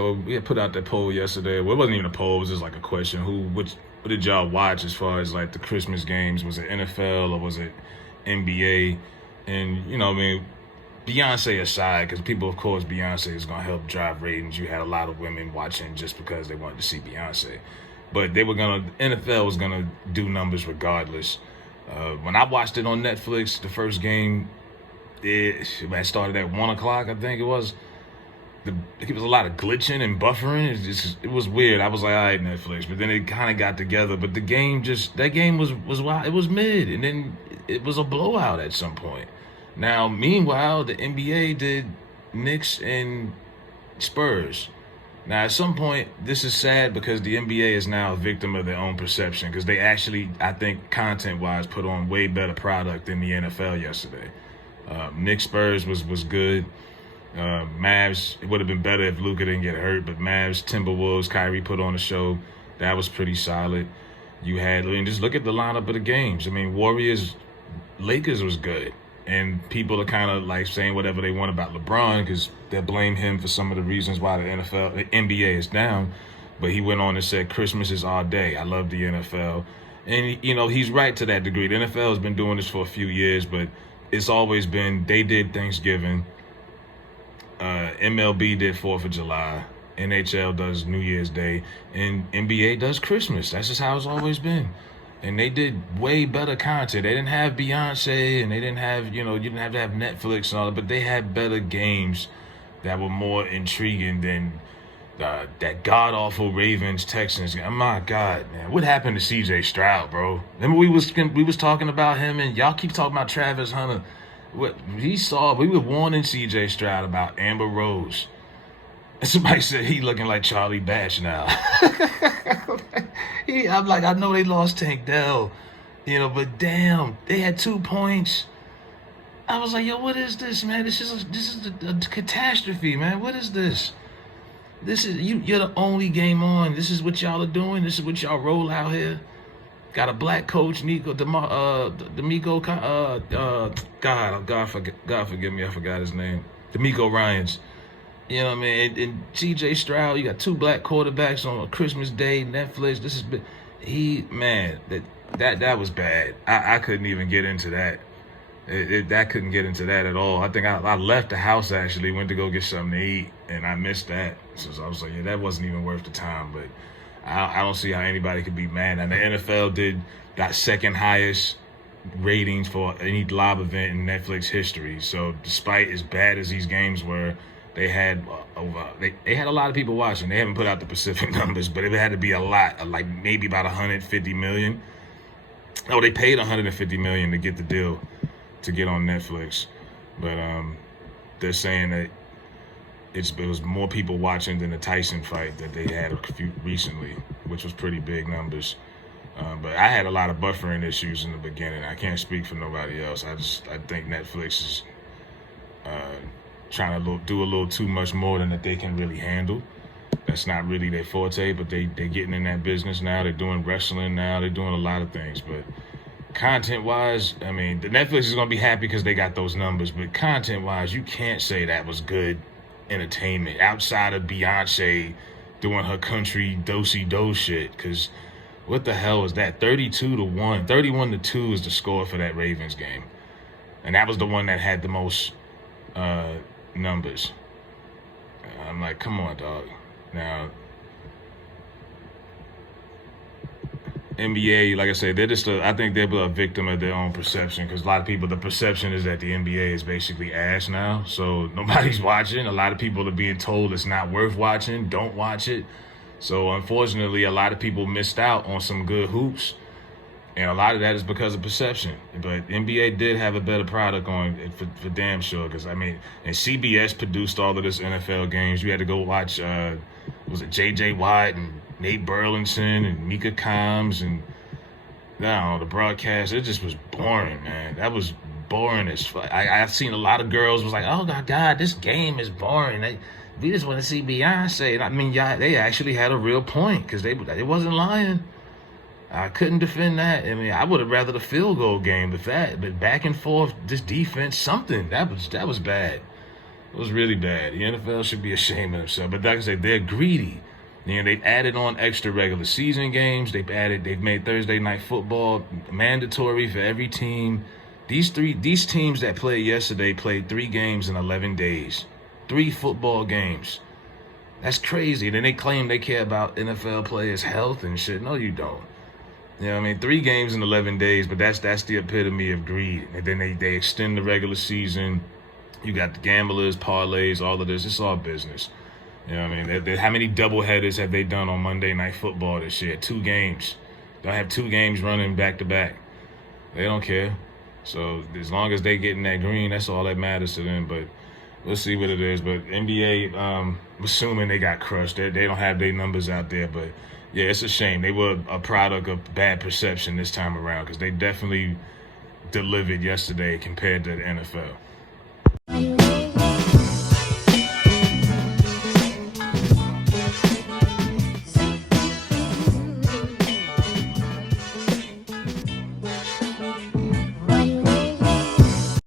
So we had put out that poll yesterday. Well, it wasn't even a poll. It was just like a question. What did y'all watch as far as like the Christmas games? Was it NFL or was it NBA? And, I mean, Beyonce aside, because people, of course, Beyonce is going to help drive ratings. You had a lot of women watching just because they wanted to see Beyonce. But NFL was going to do numbers regardless. When I watched it on Netflix, the first game, it started at 1 o'clock, I think it was. It was a lot of glitching and buffering. It was weird. I was like, all right, Netflix. But then it kind of got together. But that game was wild. It was mid. And then it was a blowout at some point. Now, meanwhile, the NBA did Knicks and Spurs. Now, at some point, this is sad because the NBA is now a victim of their own perception because they actually, I think, content-wise, put on way better product than the NFL yesterday. Knicks Spurs was good. Mavs, it would have been better if Luka didn't get hurt, but Mavs, Timberwolves, Kyrie put on a show. That was pretty solid. Just look at the lineup of the games. I mean, Warriors, Lakers was good. And people are kind of like saying whatever they want about LeBron because they blame him for some of the reasons why the NBA is down. But he went on and said, Christmas is our day. I love the NFL. And, he's right to that degree. The NFL has been doing this for a few years, but it's always been they did Thanksgiving. MLB did 4th of July. NHL does New Year's Day. And NBA does Christmas. That's just how it's always been. And they did way better content. They didn't have Beyonce and they didn't have, you didn't have to have Netflix and all that, but they had better games that were more intriguing than that god-awful Ravens-Texans. Oh, my God, man. What happened to C.J. Stroud, bro? Remember we was talking about him and y'all keep talking about Travis Hunter. We were warning C.J. Stroud about Amber Rose. And somebody said he looking like Charlie Batch now. I'm like, I know they lost Tank Dell, but damn, they had 2 points. I was like, yo, what is this, man? This is a catastrophe, man. What is this? This is you're the only game on. This is what y'all are doing. This is what y'all roll out here. Got a black coach, D'Amico. God forgive me, I forgot his name. D'Amico Ryans. You know what I mean? And C.J. Stroud, you got 2 black quarterbacks on a Christmas Day, Netflix. That was bad. I couldn't even get into that. I couldn't get into that at all. I think I left the house, actually, went to go get something to eat, and I missed that. So I was like, yeah, that wasn't even worth the time. But I don't see how anybody could be mad. And the NFL got second highest ratings for any live event in Netflix history. So despite as bad as these games were, they had they had a lot of people watching. They haven't put out the Pacific numbers, but it had to be a lot, like maybe about 150 million. Oh, they paid 150 million to get the deal to get on Netflix, but they're saying that it was more people watching than the Tyson fight that they had recently, which was pretty big numbers. But I had a lot of buffering issues in the beginning. I can't speak for nobody else. I think Netflix is trying to do a little too much more than that they can really handle. That's not really their forte, but they're getting in that business now. They're doing wrestling now. They're doing a lot of things. But content-wise, I mean, the Netflix is going to be happy because they got those numbers. But content-wise, you can't say that was good entertainment outside of Beyonce doing her country do-si-do shit. Because what the hell is that? 32-1, 31-2 is the score for that Ravens game. And that was the one that had the most numbers. I'm like, come on, dog. Now, NBA, like I said, I think they're a victim of their own perception because a lot of people, the perception is that the NBA is basically ass now. So nobody's watching. A lot of people are being told it's not worth watching. Don't watch it. So unfortunately, a lot of people missed out on some good hoops. And a lot of that is because of perception. But NBA did have a better product on it for damn sure. Because, I mean, and CBS produced all of this NFL games. You had to go watch, was it J.J. Watt and Nate Burleson and Mika Combs and, the broadcast. It just was boring, man. That was boring as fuck. I've seen a lot of girls was like, oh, my God, this game is boring. We just want to see Beyonce. And I mean, they actually had a real point because they wasn't lying. I couldn't defend that. I mean, I would have rather the field goal game but back and forth, this defense, something that was bad. It was really bad. The NFL should be ashamed of themselves. But like I said, they're greedy. They've added on extra regular season games. They've made Thursday night football mandatory for every team. These teams that played yesterday played 3 games in 11 days. 3 football games. That's crazy. And then they claim they care about NFL players' health and shit. No, you don't. You know what I mean? 3 games in 11 days, but that's the epitome of greed. And then they extend the regular season. You got the gamblers, parlays, all of this. It's all business. You know what I mean? How many doubleheaders have they done on Monday Night Football this year? 2 games. They'll have 2 games running back to back. They don't care. So as long as they getting that green, that's all that matters to them. But we'll see what it is. But NBA, assuming they got crushed, they don't have their numbers out there. But yeah, it's a shame. They were a product of bad perception this time around because they definitely delivered yesterday compared to the NFL.